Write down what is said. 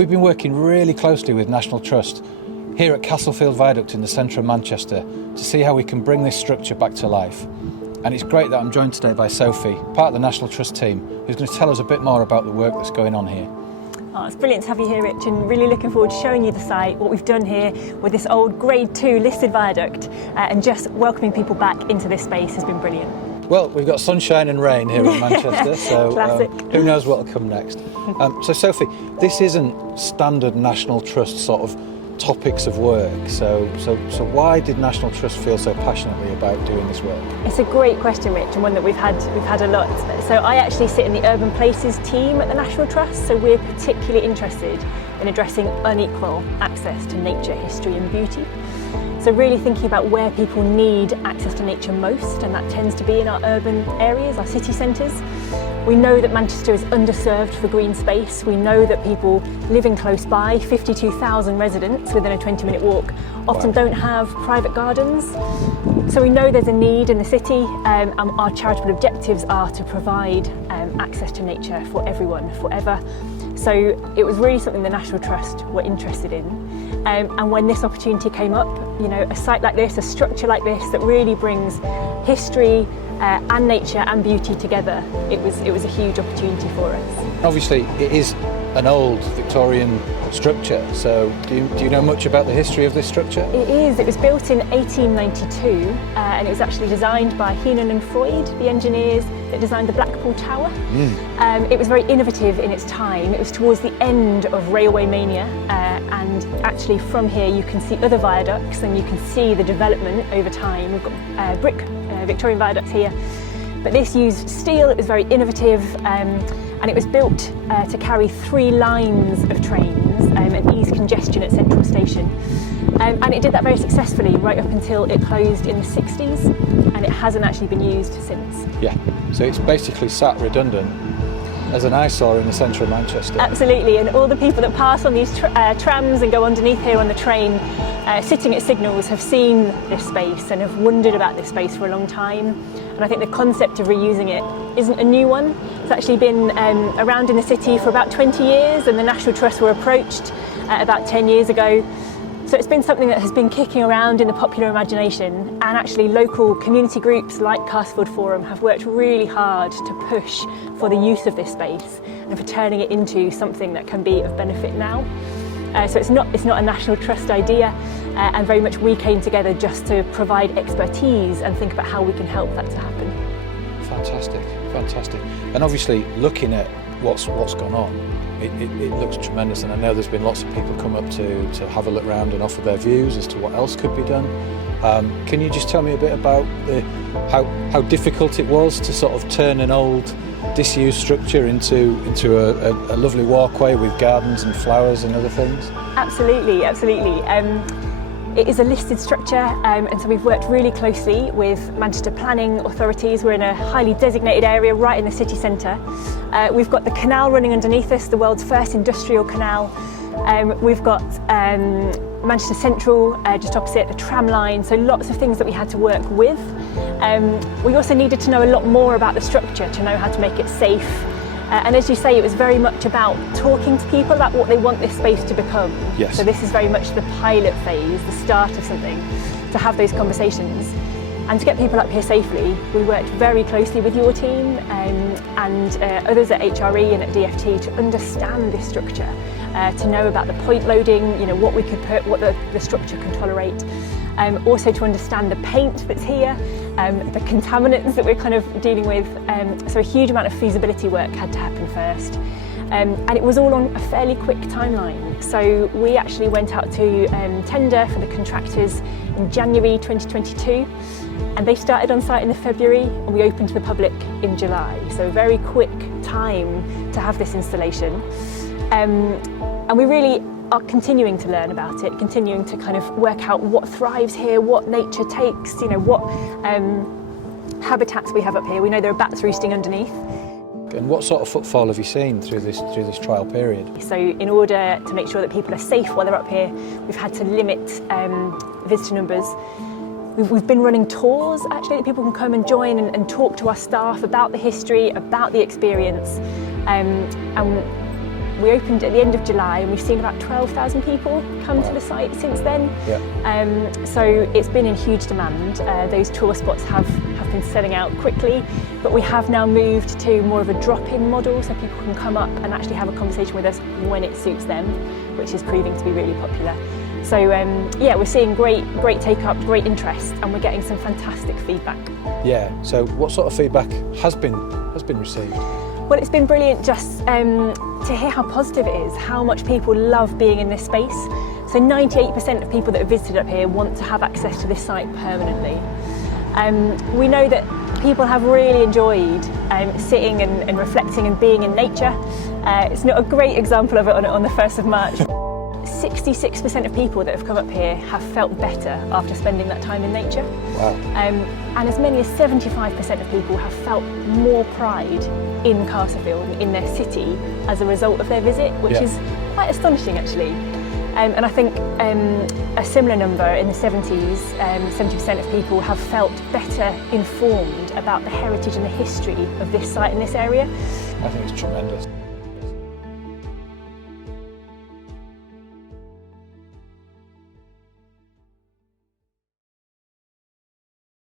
We've been working really closely with National Trust here at Castlefield Viaduct in the centre of Manchester to see how we can bring this structure back to life. And it's great that I'm joined today by Sophie, part of the National Trust team, who's going to tell us a bit more about the work that's going on here. Oh, it's brilliant to have you here, Rich, and really looking forward to showing you the site, what we've done here with this old Grade 2 listed viaduct, and just welcoming people back into this space has been brilliant. Well, we've got sunshine and rain here in Manchester, so who knows what will come next. So Sophie, this isn't standard National Trust sort of topics of work, so why did National Trust feel so passionately about doing this work? It's a great question, Rich, and one that we've had a lot. So I actually sit in the Urban Places team at the National Trust, so we're particularly interested in addressing unequal access to nature, history and beauty. So really thinking about where people need access to nature most, and that tends to be in our urban areas, our city centres. We know that Manchester is underserved for green space. We know that people living close by, 52,000 residents within a 20-minute walk, often don't have private gardens. So we know there's a need in the city, and our charitable objectives are to provide access to nature for everyone, forever. So it was really something the National Trust were interested in. And when this opportunity came up, you know, a site like this, a structure like this that really brings history and nature and beauty together, it was a huge opportunity for us. Obviously it is an old Victorian structure, so do you know much about the history of this structure? It is. It was built in 1892 and it was actually designed by Heenan and Freud, the engineers that designed the Blackpool Tower. It was very innovative in its time. It was towards the end of railway mania, and actually from here you can see other viaducts and you can see the development over time. We've got brick Victorian viaducts here, but this used steel. It was very innovative, and it was built to carry 3 lines of trains and ease congestion at Central Station. And it did that very successfully right up until it closed in the 60s, and it hasn't actually been used since. Yeah, so it's basically sat redundant as an eyesore in the centre of Manchester. Absolutely, and all the people that pass on these trams and go underneath here on the train, sitting at signals, have seen this space and have wondered about this space for a long time. And I think the concept of reusing it isn't a new one. It's actually been around in the city for about 20 years, and the National Trust were approached about 10 years ago. So it's been something that has been kicking around in the popular imagination, and actually local community groups like Castlefield Forum have worked really hard to push for the use of this space and for turning it into something that can be of benefit now. So it's not a National Trust idea, and very much we came together just to provide expertise and think about how we can help that to happen. Fantastic, fantastic. And obviously looking at what's gone on, it looks tremendous, and I know there's been lots of people come up to have a look around and offer their views as to what else could be done. Can you just tell me a bit about how difficult it was to sort of turn an old disused structure into a lovely walkway with gardens and flowers and other things? Absolutely, absolutely. It is a listed structure, and so we've worked really closely with Manchester planning authorities. We're in a highly designated area right in the city centre. We've got the canal running underneath us, the world's first industrial canal. We've got Manchester Central just opposite, the tram line, so lots of things that we had to work with. We also needed to know a lot more about the structure to know how to make it safe. And as you say, it was very much about talking to people about what they want this space to become. Yes. So this is very much the pilot phase, the start of something, to have those conversations. And to get people up here safely, we worked very closely with your team and others at HRE and at DFT to understand this structure, to know about the point loading, you know, what we could put, what the structure can tolerate. Also to understand the paint that's here, the contaminants that we're kind of dealing with. So a huge amount of feasibility work had to happen first. And it was all on a fairly quick timeline. So we actually went out to tender for the contractors in January 2022, and they started on site in February, and we opened to the public in July. So a very quick time to have this installation. And we really are continuing to learn about it, continuing to kind of work out what thrives here, what nature takes, you know, what habitats we have up here. We know there are bats roosting underneath. And what sort of footfall have you seen through this trial period? So in order to make sure that people are safe while they're up here, we've had to limit visitor numbers. We've been running tours actually that people can come and join and talk to our staff about the history, about the experience. And We opened at the end of July and we've seen about 12,000 people come to the site since then. Yeah. So it's been in huge demand. Those tour spots have been selling out quickly, but we have now moved to more of a drop-in model, so people can come up and actually have a conversation with us when it suits them, which is proving to be really popular. So yeah, we're seeing great take-up, great interest, and we're getting some fantastic feedback. Yeah. So what sort of feedback has been received? Well, it's been brilliant just to hear how positive it is, how much people love being in this space. So 98% of people that have visited up here want to have access to this site permanently. We know that people have really enjoyed sitting and reflecting and being in nature. It's not a great example of it on the 1st of March. 66% of people that have come up here have felt better after spending that time in nature. Wow. And as many as 75% of people have felt more pride in Castlefield, in their city, as a result of their visit, which is quite astonishing actually. And I think a similar number in the 70s, 70% of people have felt better informed about the heritage and the history of this site in this area. I think it's tremendous.